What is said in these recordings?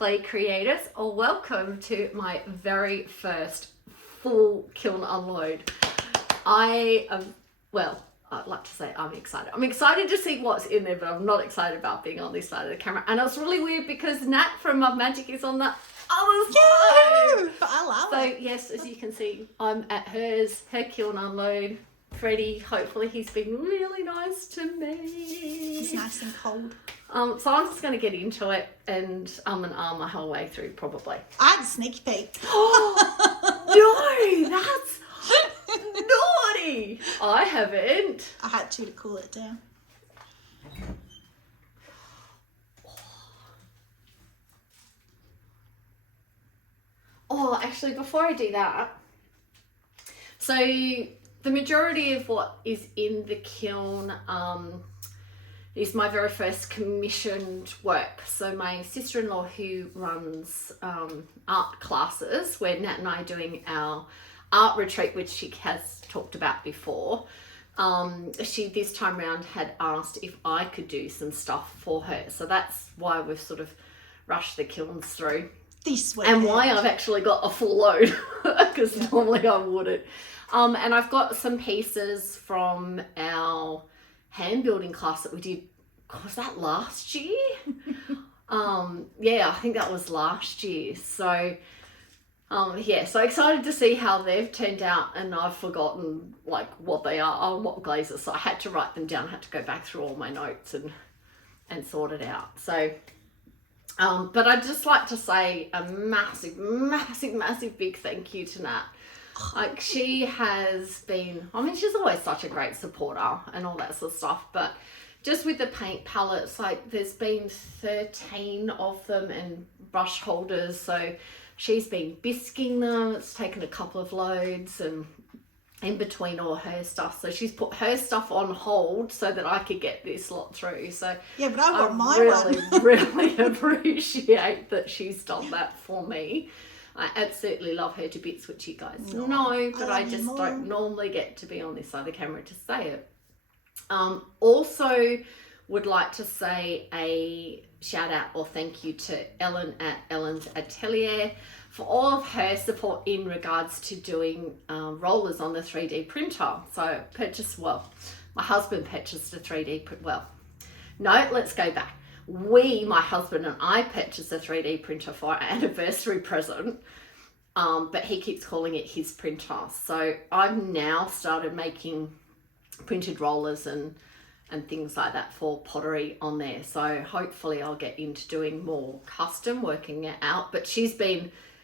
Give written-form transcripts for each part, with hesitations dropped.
clay creators, welcome to my very first full kiln unload. I'd like to say I'm excited. I'm excited to see what's in there, but I'm not excited about being on this side of the camera. And it's really weird because Nat from Mud Magic is on the other side. I love it. So yes, as you can see, I'm at her kiln unload. Freddie, hopefully he's been really nice to me. It's nice and cold. So I'm just going to get into it and and my whole way through probably. I had a sneaky peek. No, that's naughty. I haven't. I had to cool it down. Oh, actually, before I do that, so the majority of what is in the kiln is my very first commissioned work. So my sister-in-law, who runs art classes, where Nat and I are doing our art retreat, which she has talked about before, she this time round had asked if I could do some stuff for her. So that's why we've sort of rushed the kilns through. This way. And why I've actually got a full load, because normally I wouldn't. And I've got some pieces from our hand building class that we did. Was that last year? Yeah, I think that was last year. So yeah, so excited to see how they've turned out, and I've forgotten like what they are, what glazes. So I had to write them down. I had to go back through all my notes and sort it out. So but I'd just like to say a massive, massive, massive big thank you to Nat. Like, she has been, I mean, she's always such a great supporter and all that sort of stuff, but just with the paint palettes, like there's been 13 of them and brush holders, so she's been bisquing them. It's taken a couple of loads and in between all her stuff, so she's put her stuff on hold so that I could get this lot through. So yeah, but I want my one. Really appreciate that she's done that for me. I absolutely love her to bits, which you guys know, but I just don't normally get to be on this side of the camera to say it. Also would like to say a shout out or thank you to Ellen at Ellen's Atelier for all of her support in regards to doing rollers on the 3D printer. So my husband purchased a 3D print. Well, no, let's go back. My husband and I purchased a 3D printer for our anniversary present, but he keeps calling it his printer. So I've now started making printed rollers and things like that for pottery on there. So hopefully I'll get into doing more custom, working it out. But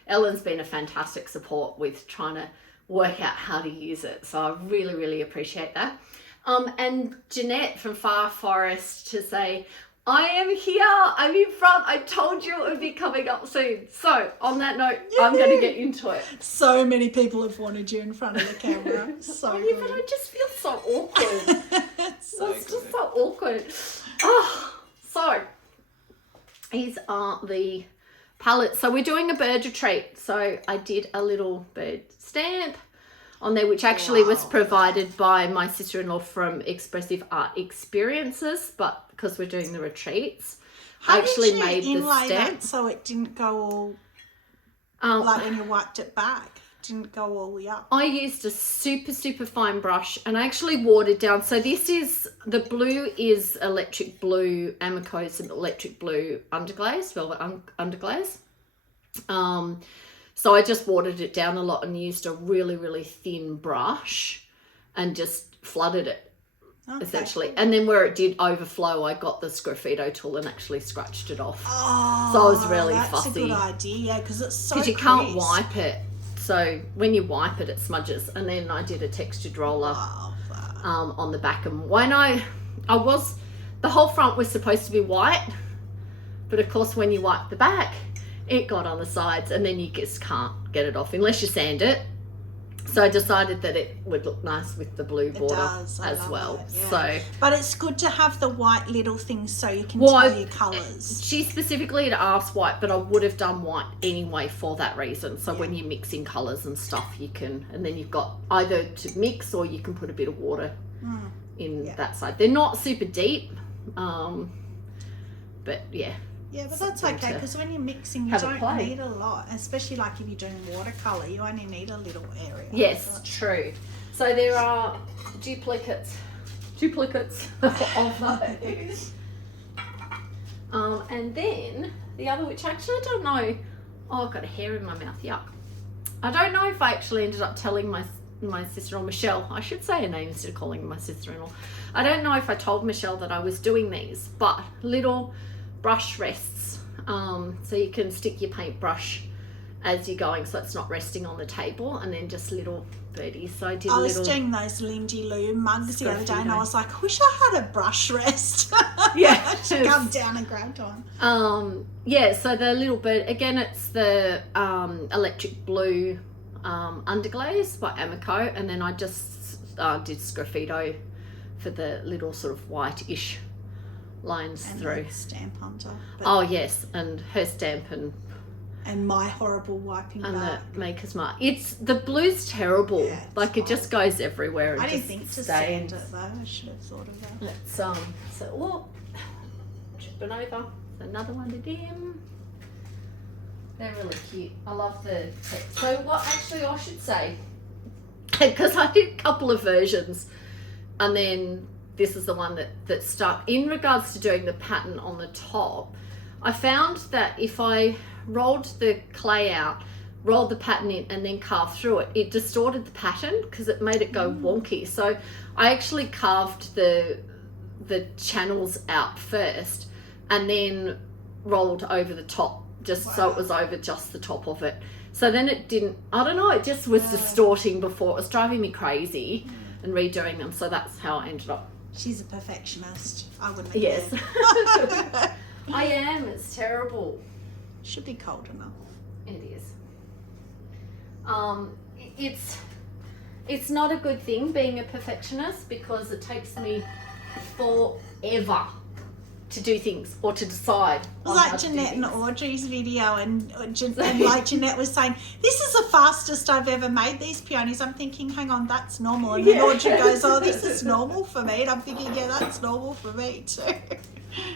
Ellen's been a fantastic support with trying to work out how to use it. So I really, really appreciate that. And Jeanette from Far Forest to say, I am here, I'm in front, I told you it would be coming up soon. So on that note, I'm going to get into it. So many people have wanted you in front of the camera. So yeah, but I just feel so awkward. It's just so awkward. So these are the palettes. So we're doing a bird retreat. So I did a little bird stamp on there, which actually was provided by my sister-in-law from Expressive Art Experiences, but because we're doing the retreats, I actually made the stamp so it didn't go all like when you wiped it back, didn't go all the up. I used a super, super fine brush and I actually watered down. So this is, the blue is electric blue, Amico's electric blue underglaze, velvet underglaze. So I just watered it down a lot and used a really, really thin brush and just flooded it, essentially. And then where it did overflow, I got the Sgraffito tool and actually scratched it off. Oh, so I was really fussy. That's a good idea, yeah, because it's so because you can't wipe it. So when you wipe it, it smudges. And then I did a textured roller on the back. And when the whole front was supposed to be white, but of course when you wipe the back, it got on the sides and then you just can't get it off unless you sand it. So I decided that it would look nice with the blue border as well. It, yeah. So, but it's good to have the white little things so you can tell your colours. She specifically had asked white, but I would have done white anyway for that reason. So when you're mixing colours and stuff, you can, and then you've got either to mix or you can put a bit of water in that side. They're not super deep, but yeah. Yeah, but that's something okay to because when you're mixing, you have a don't play. need a lot, especially like if you're doing watercolour, you only need a little area. Yes, true. So there are duplicates of those. And then the other, which actually I don't know. Oh, I've got a hair in my mouth. Yuck. I don't know if I actually ended up telling my sister-in-law, Michelle. I should say her name instead of calling her my sister-in-law. I don't know if I told Michelle that I was doing these, but little brush rests. So you can stick your paintbrush as you're going, so it's not resting on the table, and then just little birdies. So I did. I was doing those Lindy Lou mugs the other day, and I was like, I wish I had a brush rest. Yeah, I should come down and grab one. Yeah. So the little bird again, it's the electric blue underglaze by Amico, and then I just did Sgraffito for the little sort of white-ish lines and through. The stamp hunter. Oh yes, and her stamp and my horrible wiping and back. the Maker's Mark. It's the blue's terrible. Yeah, like it just goes everywhere. And I didn't just think to stains. sand it though. I should have thought of that. Let's so tripping over. Another one of them. They're really cute. I love the text. So what actually I should say, because I did a couple of versions, and then this is the one that stuck. In regards to doing the pattern on the top, I found that if I rolled the clay out, rolled the pattern in, and then carved through it, it distorted the pattern because it made it go wonky. So I actually carved the channels out first and then rolled over the top, just so it was over just the top of it. So then it didn't, I don't know, it just was distorting before. It was driving me crazy and redoing them. So that's how I ended up. She's a perfectionist. I wouldn't. Yes. I am. It's terrible. Should be cold enough. It is. It's not a good thing being a perfectionist because it takes me forever to do things or to decide. It was like Jeanette and Audrey's video, and like Jeanette was saying, this is the fastest I've ever made these peonies. I'm thinking, hang on, that's normal. And then Audrey goes, oh, this is normal for me. And I'm thinking, yeah, that's normal for me too.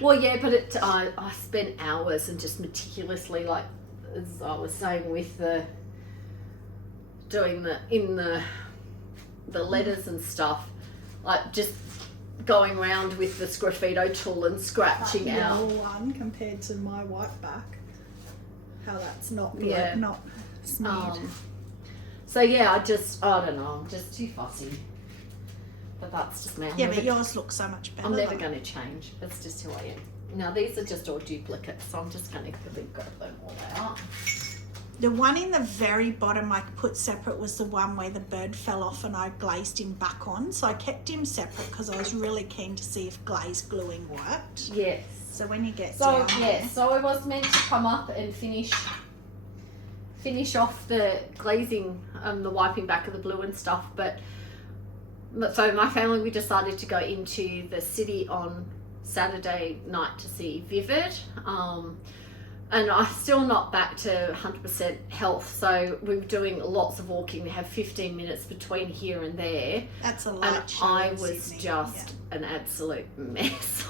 Well, yeah, but I spent hours and just meticulously, like as I was saying, with doing the letters and stuff, like just going around with the Sgraffito tool and scratching that out. one compared to my white back, how that's not not smeared. So yeah, I don't know, I'm just too fussy. But that's just me. But yours looks so much better. I'm never going to change. That's just who I am. Now these are just all duplicates, so I'm just going to quickly grab them all out. The one in the very bottom I put separate was the one where the bird fell off and I glazed him back on. So I kept him separate because I was really keen to see if glaze gluing worked. Yes. So when you get so down there, so I was meant to come up and finish off the glazing and the wiping back of the blue and stuff, but so my family, we decided to go into the city on Saturday night to see Vivid, and I'm still not back to 100% health, so we were doing lots of walking. We have 15 minutes between here and there. That's a lot. And I was just an absolute mess.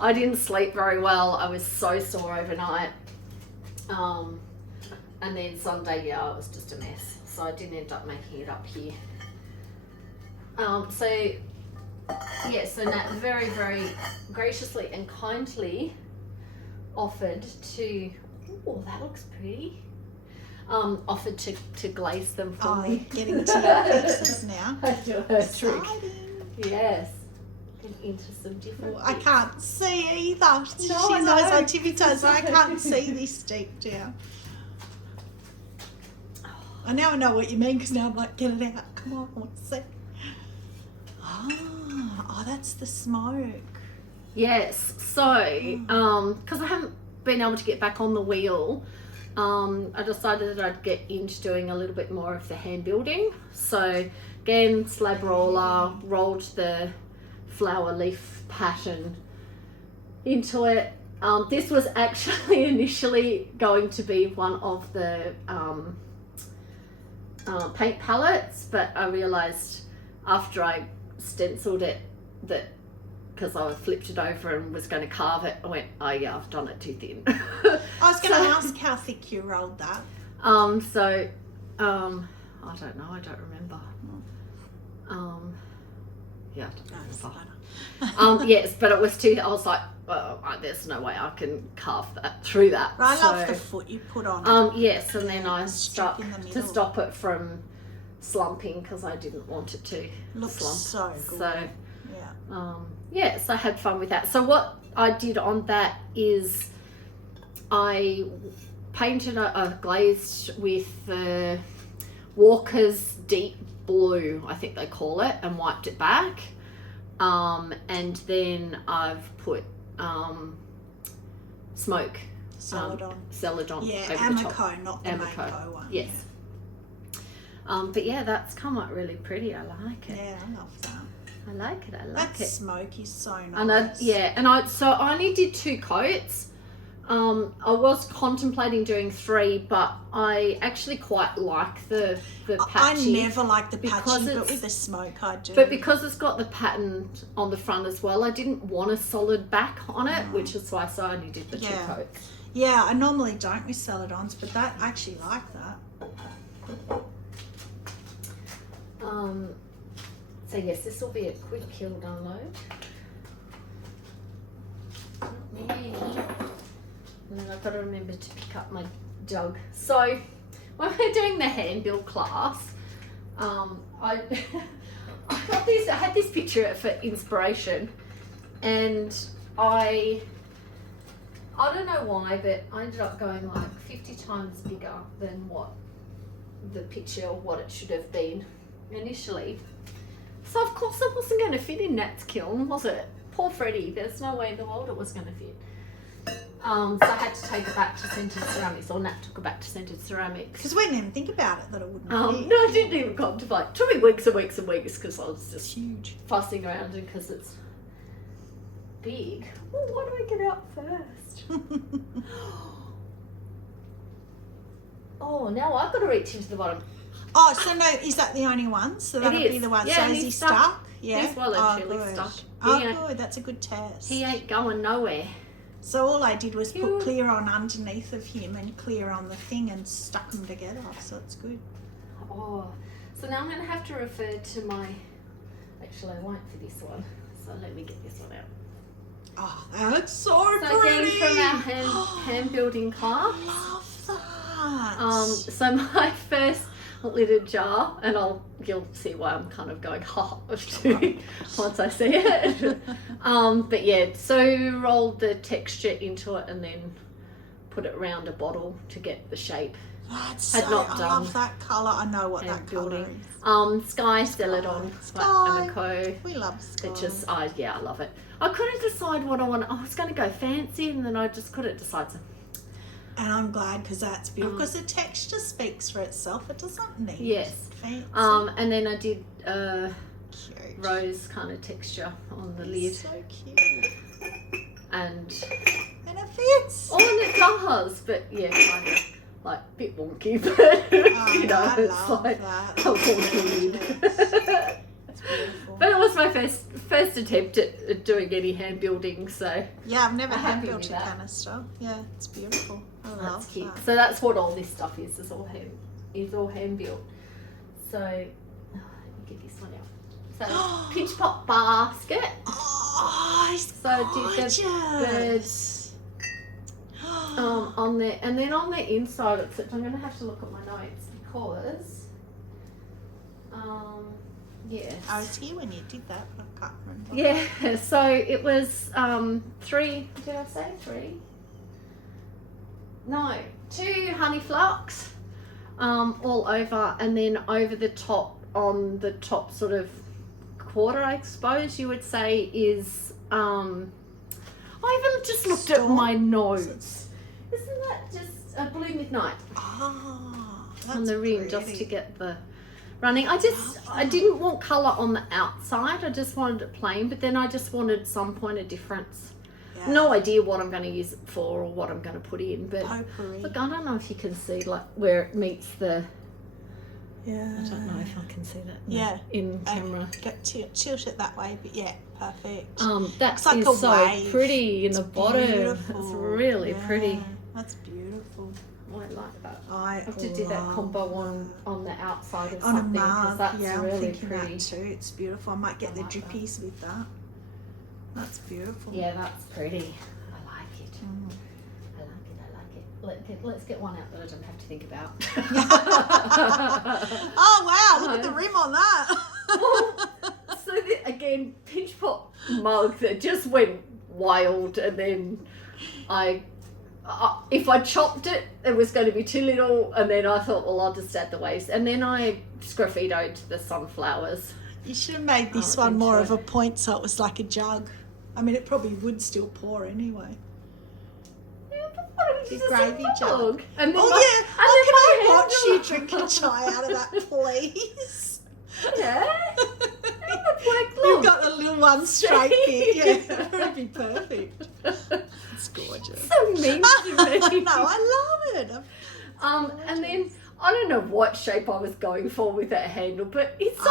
I didn't sleep very well. I was so sore overnight. And then Sunday, it was just a mess. So I didn't end up making it up here. So Nat very, very graciously and kindly offered to, oh, that looks pretty, offered to glaze them for me. Getting to your pieces now. I do her trick. Exciting. Yes. Getting into some different I can't see either. She I knows know. on tippy toes, so I can't see this deep down. I now know what you mean because now I'm like, get it out. Come on, I want to see. Oh, that's the smoke. Yes. So, because I haven't been able to get back on the wheel, I decided that I'd get into doing a little bit more of the hand building. So, again, slab roller, rolled the flower leaf pattern into it. This was actually initially going to be one of the paint palettes, but I realised after I stenciled it that because I flipped it over and was going to carve it, I went, oh yeah, I've done it too thin. I was going to ask how thick you rolled that. I don't know, I don't remember. Yeah, I don't remember. Yes, but it was too, I was like, well, there's no way I can carve that through that. I love the foot you put on. Yes, and then I stuck in the to middle. stop it from slumping because I didn't want it to Looks slump. so good. So, yeah. so I had fun with that. So what I did on that is I painted glazed with the Walker's Deep Blue, I think they call it, and wiped it back. And then I've put smoke Celadon Yeah, over the top. Amico, not the Mako one. Yes. But yeah, that's come out really pretty. I like it. Yeah, I love that. I like it. I like That it. smoke is so nice. And I only did 2 coats. I was contemplating doing 3, but I actually quite like the patchy. I never like the patchy, but with the smoke I do. But because it's got the pattern on the front as well, I didn't want a solid back on it, which is why I only did the 2 coats. Yeah, I normally don't with celadons, but that I actually like that. So yes, this will be a quick kiln unload. And then I've got to remember to pick up my jug. So when we're doing the hand build class, I had this picture for inspiration, and I don't know why, but I ended up going like 50 times bigger than what the picture or what it should have been initially. So of course it wasn't going to fit in Nat's kiln, was it? Poor Freddie, there's no way in the world it was going to fit. So I had to take it back to Centred Ceramics, or Nat took it back to Centred Ceramics. Because we didn't even think about it, that it wouldn't fit. No, I didn't even contemplate. It took me weeks and weeks and weeks because I was just huge fussing around and because it's big. Well, what do I get out first? Oh, now I've got to reach into the bottom. Oh, so no, is that the only one? So that'll be the one. Yeah, so is he stuck? Yeah. He's well and truly stuck. Oh, good. That's a good test. He ain't going nowhere. So all I did was put clear on underneath of him and clear on the thing and stuck them together. So it's good. Oh, so now I'm going to have to refer to my... Actually, I won't for this one. So let me get this one out. Oh, that's so So pretty. again, from our hand building class. I love that. So my first little jar, and you'll see why I'm kind of going once I see it. But yeah, so rolled the texture into it and then put it around a bottle to get the shape. That's I love that colour. I know what that colour is. Sky Celadon, Amico. We love Sky. It just, I love it. I couldn't decide what I wanted. I was going to go fancy, and then I just couldn't decide. And I'm glad because that's beautiful. Because the texture speaks for itself. It doesn't need fancy. And then I did Cute. rose kind of texture on the lid. So cute. And it fits. Oh, and it does, but yeah, kind of like a bit wonky, but you know, I it's love like that. a wonky lid. It's beautiful. But it was my first attempt at doing any hand building, so yeah, I've never hand happy built with a that. canister. Yeah, it's beautiful. I that's love cute. that. So that's what all this stuff is all hand built. So let me get this one out. So pitch pop basket. Oh, it's So I did the gorgeous. on there, and then on the inside, except I'm going to have to look at my notes because yes. I was here when you did that, but I can't remember. Yeah, so it was 3, did I say 3? No, 2 honey flux all over, and then over the top, on the top sort of quarter, I suppose you would say, is I even just looked at my notes. Isn't that just a blue midnight That's on the rim, pretty. just to get the running? I didn't want colour on the outside. I just wanted it plain, but then I just wanted some point of difference. Yeah. No idea what I'm going to use it for or what I'm going to put in, but Potpourri. look, I don't know if you can see like where it meets the Yeah. I don't know if I can see that in I camera. Tilt it that way, but yeah, perfect. That's like is a so wave. pretty in the bottom. Beautiful. It's really pretty. That's beautiful. I like that. I have to do that combo on the outside of on something a because mug. that's Yeah, I'm really thinking pretty. that too. It's beautiful. I might get the like that. drippies with that. That's beautiful. Yeah, that's pretty. I like it. I like it. Let's get one out that I don't have to think about. Oh wow! Look at the rim on that. So again, pinch pot mug that just went wild, and then if I chopped it, it was going to be too little, and then I thought, well, I'll just add the waste, and then I sgraffitoed the sunflowers. You should have made this one more of a point, so it was like a jug. I mean, it probably would still pour anyway. Yeah, but what The is gravy jug. And then Can I watch you drink a chai out of that, please? Yeah. You've got the little one straight bit. Yeah, that would be perfect. It's gorgeous. So mean to me. No, I love it. And then I don't know what shape I was going for with that handle, but it's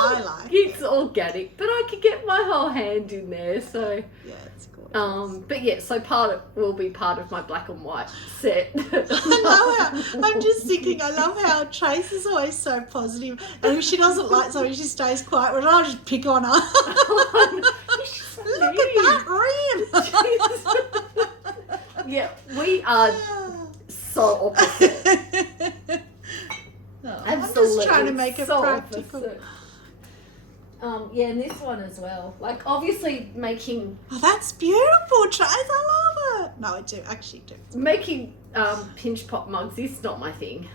organic. But I could get my whole hand in there, so yeah, it's gorgeous. but yeah, so will be part of my black and white set. I'm just thinking, I love how Trace is always so positive, and if she doesn't like something, she stays quiet. But I'll just pick on her. Look at that rim. Yeah, we are so opposite. I'm just trying to make it practical. Opposite. Yeah, and this one as well. Like, obviously making... Oh, that's beautiful, Trace. I love it. No, I do. Actually do. Making pinch pot mugs is not my thing.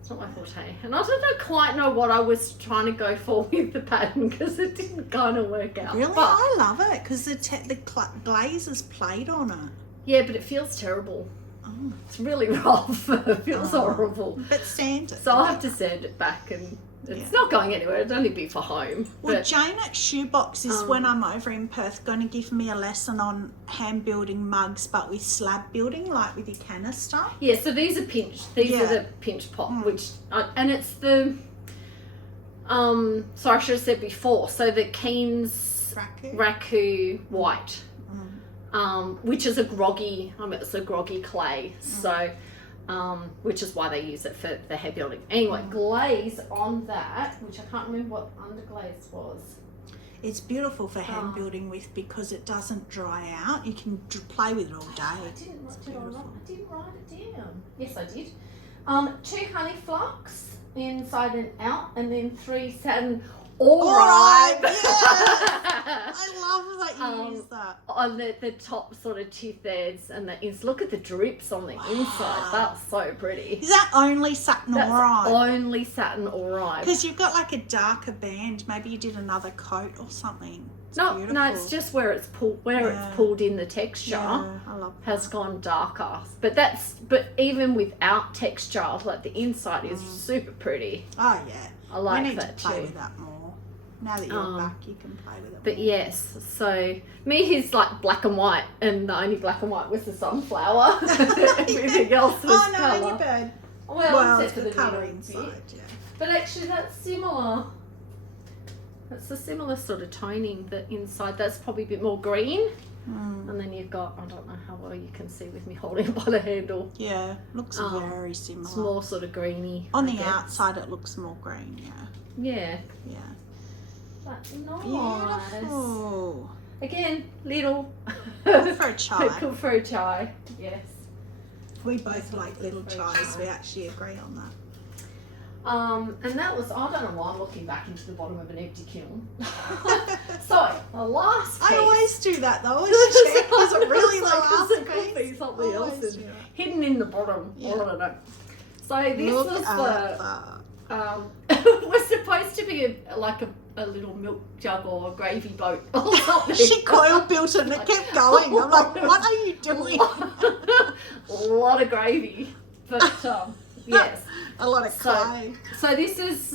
It's not my forte. And I don't quite know what I was trying to go for with the pattern because it didn't kind of work out. Really? But, I love it because the glaze is played on it. yeah, but it feels terrible. Oh. It's really rough. It feels horrible. But sand it. So I'll have to sand it back, and it's not going anywhere. It'd only be for home. Well, Jane at Shoebox is when I'm over in Perth going to give me a lesson on hand building mugs, but with slab building, like with your canister. Yeah, so these are These are the pinch pot, which and it's the so I should have said before. So the Keanes Raku white. Which is a groggy, it's a groggy clay, so, which is why they use it for the hair building. Anyway, glaze on that, which I can't remember what underglaze was. It's beautiful for hand building with because it doesn't dry out. You can play with it all day. I didn't write it down. Yes, I did. 2 honey flux inside and out, and then 3 satin. All right. Yeah. I love that you use that. On the top sort of 2/3 and look at the drips on the inside. That's so pretty. Is that only satin all right? Only satin all right. Because you've got like a darker band. Maybe you did another coat or something. No, it's just where it's pulled. It's pulled in the texture. Yeah, I love that. Has gone darker. But even without texture, like the inside is super pretty. Oh yeah. I like we need that to play too. with that more. Now that you're back, you can play with it. But yes, so his like black and white, and the only black and white was the sunflower. Everything else was colour. No, bird. Well, it's except the for colour middle inside, bit. yeah. But actually, that's similar. That's a similar sort of toning. The inside, that's probably a bit more green. And then you've got, I don't know how well you can see with me holding it by the handle. Yeah, looks very similar. It's more sort of greeny. On the outside, it looks more green, Yeah. Yeah. But nice. Beautiful. Again, little. Good for a chai. Good for a chai, yes. We both like little chais. We actually agree on that. And that was, I don't know why I'm looking back into the bottom of an empty kiln. So, the last piece. I always do that though. I always check, is it really the last There could be something else hidden in the bottom. Yeah. I don't know. So this was was supposed to be a little milk jug or a gravy boat or something. She coil built it and it kept going. I'm like, what are you doing? A lot of gravy. But yes. A lot of clay. So this is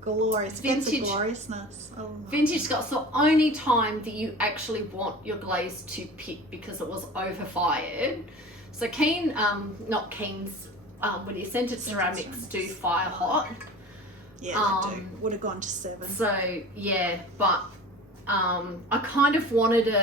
glorious. Vintage gloriousness. Vintage Scots. The only time that you actually want your glaze to pit because it was over fired. So Keanes, not Keanes, when your centered ceramics do fire hot. Yeah, they do. Would have gone to 7. So yeah, but I kind of wanted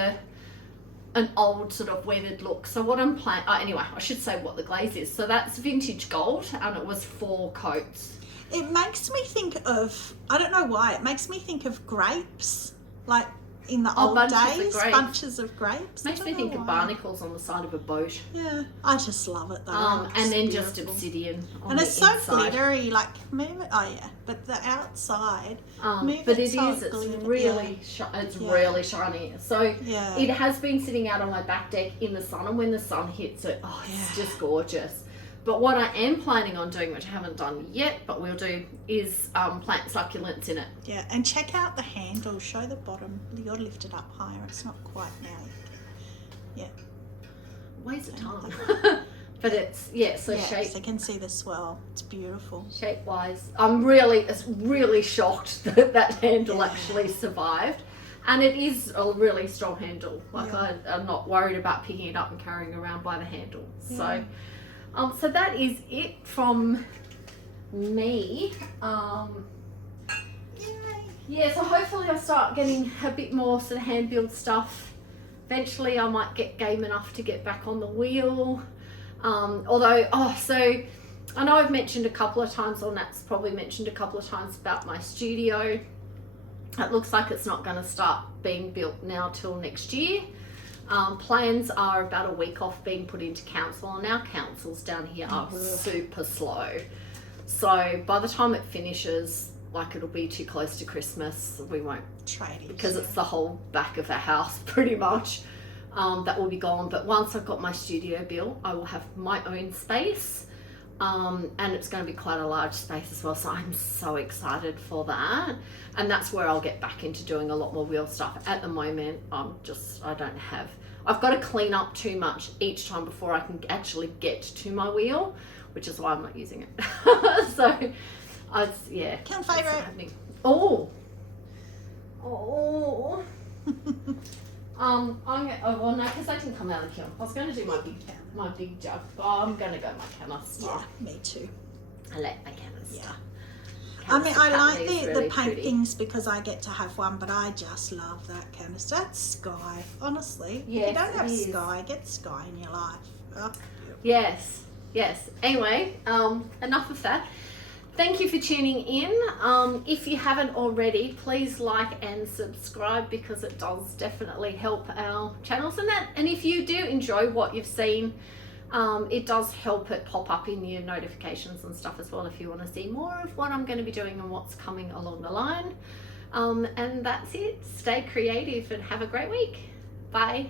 an old sort of weathered look. So what I'm planning, anyway, I should say what the glaze is. So that's vintage gold, and it was 4 coats. It makes me think of, I don't know why, it makes me think of grapes, like in the old days, bunches of grapes. Makes me think of barnacles on the side of a boat. Yeah, I just love it though. And then beautiful. Just obsidian on and the it's so inside. Glittery, like move it. Oh yeah, but the outside, move but it so it's glitter, really really shiny. So it has been sitting out on my back deck in the sun, and when the sun hits it, it's just gorgeous. But what I am planning on doing, which I haven't done yet, but we'll do, is plant succulents in it. Yeah, and check out the handle. Show the bottom. You got to lift it up higher. It's not quite now. Yeah. Weighs a ton. But it's, so shape. So you can see the swell. It's beautiful. Shape-wise, I'm really shocked that that handle actually survived. And it is a really strong handle. Like I'm not worried about picking it up and carrying around by the handle. So. So that is it from me. So hopefully I'll start getting a bit more sort of hand build stuff. Eventually I might get game enough to get back on the wheel. So I know I've mentioned a couple of times, or Nat's probably mentioned a couple of times about my studio. It looks like it's not going to start being built now till next year. Plans are about a week off being put into council, and our councils down here are super slow. So by the time it finishes, like it'll be too close to Christmas, we won't trade it because it's the whole back of our house pretty much that will be gone. But once I've got my studio built, I will have my own space, and it's going to be quite a large space as well. So I'm so excited for that. And that's where I'll get back into doing a lot more wheel stuff. At the moment, I've got to clean up too much each time before I can actually get to my wheel, which is why I'm not using it. Kiln favourite. No, because I didn't come out of the kiln. I was going to do my big jug, but I'm going to go my canister. Yeah, me too. I like my canister. Yeah. I mean, I like the paint things because I get to have one, but I just love that canister. That's sky, honestly. Yes, if you don't have sky, get sky in your life. Oh, yes. Anyway, enough of that. Thank you for tuning in. If you haven't already, please like and subscribe because it does definitely help our channels and that. And if you do enjoy what you've seen, it does help it pop up in your notifications and stuff as well if you want to see more of what I'm going to be doing and what's coming along the line. And that's it. Stay creative and have a great week. Bye.